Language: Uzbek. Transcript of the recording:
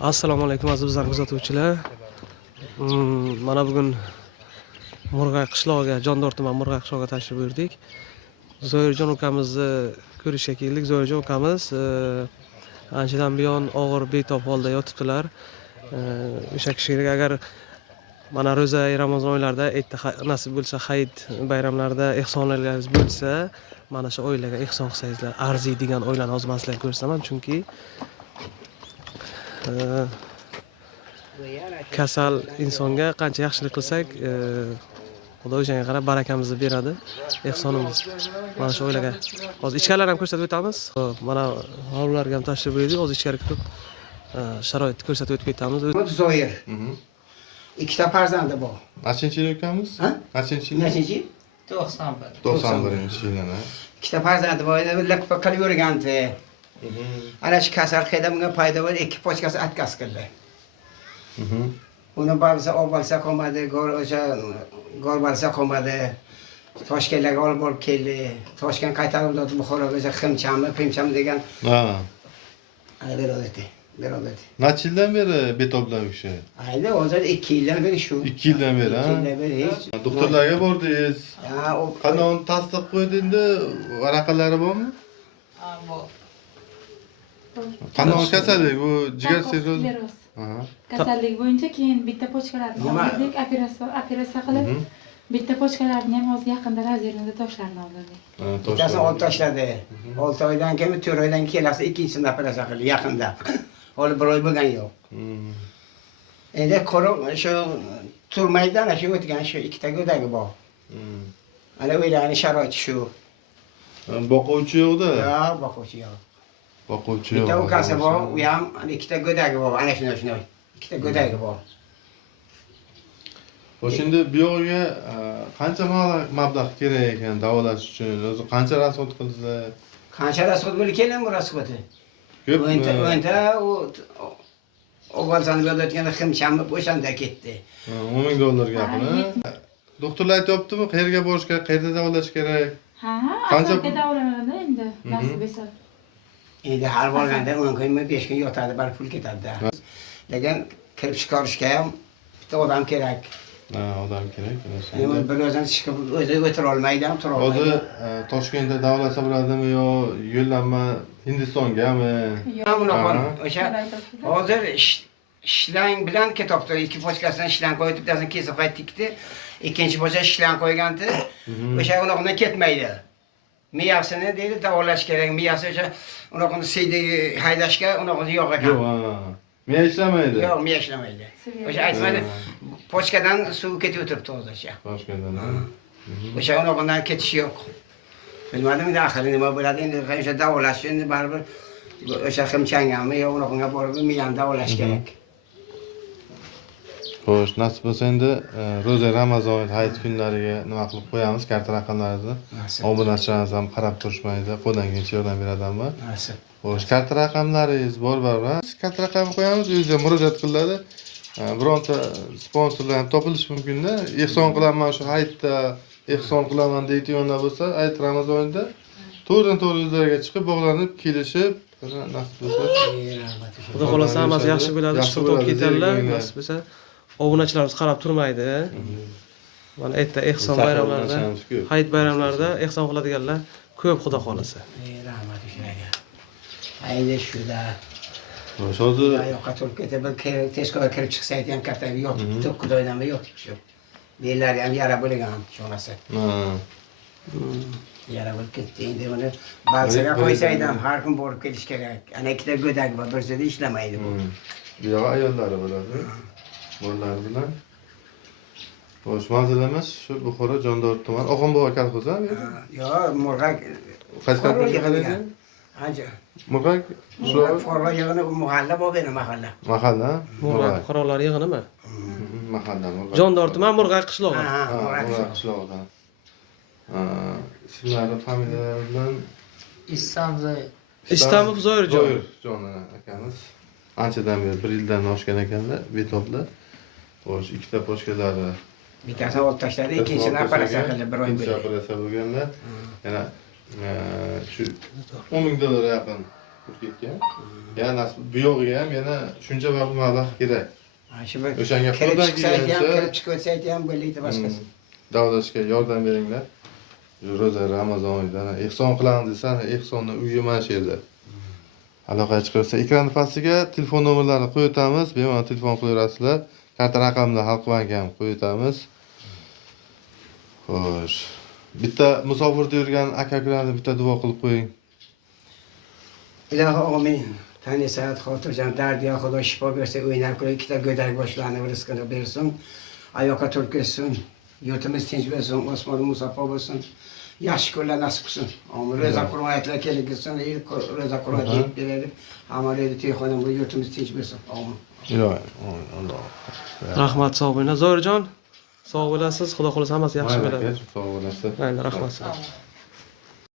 Assalomu alaykum aziz bizlarning kuzatuvchilar. Mana bugun Murg'ay qishlog'iga, Jondor tuman Murg'ay qishlog'iga tashrif buyurdik. Zoirjon ukamizni ko'rishga keldik. Zoirjon ukamiz anchadan buyon og'ir betob holda yotibdilar. O'sha kishiga agar mana ro'za Ramazon oylarida nasib bo'lsa hayit bayramlarida ehsonlarningiz bo'lsa, mana shu oilaga ehson qilsangizlar arziydigan oilani hozir men sizlarga ko'rsataman, chunki kasal insonga qancha yaxshilik qilsak, Xudo o'shanga qarab barakamizni beradi, ehsonimiz. Mana shu oilaga hozir ichkarilarni ham ko'rsatib o'tamiz. Mana hovlilarga ham tashrif buyurdik. Hozir ichkari kirib sharoitni ko'rsatib o'tib ketamiz. Zoir. İkita farzandi bor. Nechinchi yil ukamiz? Nechinchi yil? Nechinchi yil? 91-yilini. Ikkita farzandi bor edi, laqqa qilib yurgandi. Ana shu kasal qedamga paydo bo'ldi, ikki pochkasi atkas qildi. Uni balsa olsa qolmadi, gor balsa qolmadi. Toshkentga olib borib keldi. Toshkent qaytarib o'tdi Buxoroga, Ximchami degan. Ha. Ana berodati. Necha yildan beri betoblar u kishi? Ayni hozir 2 yildan beri shu. 2 yildan beri, ha? 2 yildan beri hech. Doktorlarga bordingiz. Ha, u Qanday tasdiq qo'ydi endi? Varaqalari bormi? Ha, bor. Qanday kasallik bu? Jigar sirrozi. Aha. Kasallik bo'yicha keyin bitta pochkalarni oldik, operatsiya qilib, bitta pochkalarni ham hozir yaqinda razerlarda toshlarni oldik. bittasini olib tashladi. 6 oydan keyin 4 oydan keyin kelasi ikkinchisini operatsiya qildi yaqinda. Hali 1 oy bo'lgan yo'q. Endi quruq shu turmaydi, ana shu o'tgan shu ikkita go'dagi bor. Ana o'ylagani sharoiti shu. Boquvchi yo'q-da. Ha, boquvchi yo'q. Boquvchi yo'q. Bitta ukasi bor, u ham ikkita go'dagi bor, ana shunday. Ikkita go'dagi bor. O'shanda bu yo'g'iga qancha mablag' kerak ekan davolash uchun? O'zi qancha rasxod qildingizlar? Qancha rasxod bo'lib kelgan bu rasxodi? Ko'p. O'nta o balsani o'tganda Ximchami o'shanda ketdi. 10 ming dollar gapini. Doktorlar aytibdimi, qayerga borish kerak, qayerda davolash kerak? Ha, qancha davolanadi endi, nasib etsa. Endi har borganda 10 kun, 5 kun yotadi, bar pul ketadi. Lekin kirib chiqarishga ham bitta odam kerak. Ha, odam kerak. Endi bir o'zini chiqib o'zi o'tira olmaydi ham, tura olmaydi. Hozir Toshkentda davolasa bo'ladimi yo yo'llanma Hindistongami? O'sha hozir ishlang bilan ketibdi. Ikki pochkasidan ishlang qo'yib, bittasini kesib qaytdikdi. Ikkinchi pochka ishlang qo'ygandi. O'sha unoqdan ketmaydi. Miyasini deydi davolash kerak. Miyasi o'sha unoqni siydi haydashga unoqni yo'q ekan. Yo'q, ha. Miya ishlamaydi. Yo'q, miya ishlamaydi. O'sha aytmadi, pochkadan suv ketib o'tiribdi hozircha. Toshkentdan. O'sha unoqdan ketish yo'q. Bilmadim endi axir nima bo'ladi endi o'sha davolash endi baribir o'sha Ximchangami yo unoqqa borib miyani davolash kerak. Xo'sh, nasib bo'lsa endi ro'za Ramazon hayit kunlariga nima qilib qo'yamiz, karta raqamlarimizni. Obunachilarimiz ham qarab turishmaydi, qo'ldan kelgancha yordam beradilar. Nasib. Xo'sh, karta raqamlaringiz bor baribir. Karta raqamni qo'yamiz, o'zingizga murojaat qiladi. Bironta sponsorlar ham topilishi mumkin-da. Ehson qilaman shu hayitda, ehson qilaman deydiganlar bo'lsa, hayit Ramazonda to'g'ridan-to'g'ri o'zlariga chiqib, bog'lanib, kelishib, nasib bo'lsa. Xudo xolasa hammasi yaxshi bo'ladi, shu top ketadilar, nasib bo'lsa. Obunachilarimiz qarab turmaydi. Mana erta ehson bayramlarida, hayit bayramlarida ehson qiladiganlar ko'p, xudo xolasa. Rahmat o'shaga. Ayni shuda. Xo'sh, hozir Yo'qqa turib ketib, tezkorga kirib chiqsaydi ham katta yotib, 9 oydan beri yotib shu. Bellari ham yara bo'lgan shunasi. Yara bo'lib ketdi. Endi buni balsaga qo'ysaydi ham har kun borib kelish kerak. Ana ikkita go'dak bor, birsida ishlamaydi bu. bu yoq ayollari bo'ladi. Bolalar bilan. Xo'sh, manzilamiz shu Buxoro Jondor tuman Oxunboy kolxozi-mi? Yo'q, Murg'ay. Qaysi kolxoz? Ancha. Murg'ay shu Murg'ay yig'ini mahalla bor beni mahalla. mahalla. Murg'ay fuqarolar yig'inimi? Mahalla Murg'ay. Jondor tuman Murg'ay qishlog'i. Ha, Murg'ay qishlog'idan. Ismlari, familiyalari bilan Istamov Zoirjon. Jon akamiz. Anchadan beri 1 yildan oshgan ekanlar, betoblar. Xo'sh, ikkita pochkalari. Bittasini olib tashladi, ikkinchisini operatsiya qildi 1 oy bo'yi. Operatsiya bo'lganda yana shu 10 ming dollar yaqin ketgan. Yana bu yog'iga ham yana shuncha mablag' kerak. Shu bir O'shanga kirib qo'ldan chiqsaydi ham, kelgancha kirib chiqib o'tsaydi ham bo'lmaydi boshqasi. Davlatga yordam beringlar. Ro'za Ramazon oyidan ehson qilamiz desa, ehsonni uyi mana shu yerda. Aloqaga chiqarsa, ekran pastiga telefon nomerlarini qo'yib o'tamiz. Bemalol telefon qilaverasizlar. Karta raqamini Xalq banki ham qo'yib o'tamiz. Xo'sh. Bitta musofirda yurgan aka-ukalarni bitta duo qilib qo'ying. Ilohi omin. Tani saat xotirjam dardiya Xudo shifo bersa, o'ynab ko'ra ikkita go'dak boshlarni rizqini bersin. Ayoqqa turketsin. Yurtimiz tinch bo'lsin, osmon musaffo bo'lsin. Yaxshi kunlar nasib qilsin. Amin. Ro'za qurmayatlar kelgizsin, ro'za qurmayat yetib beradi. Amaliyotda tiyxonam bu yurtimiz tinch bo'lsin. Amin. Ilohi, Alloh. Rahmat, sog' bo'linglar. Zoirjon, sog' bo'lasiz. Xudo xolasa hammasi yaxshi bo'ladi. Sog' bo'lasiz. Mayli, rahmat.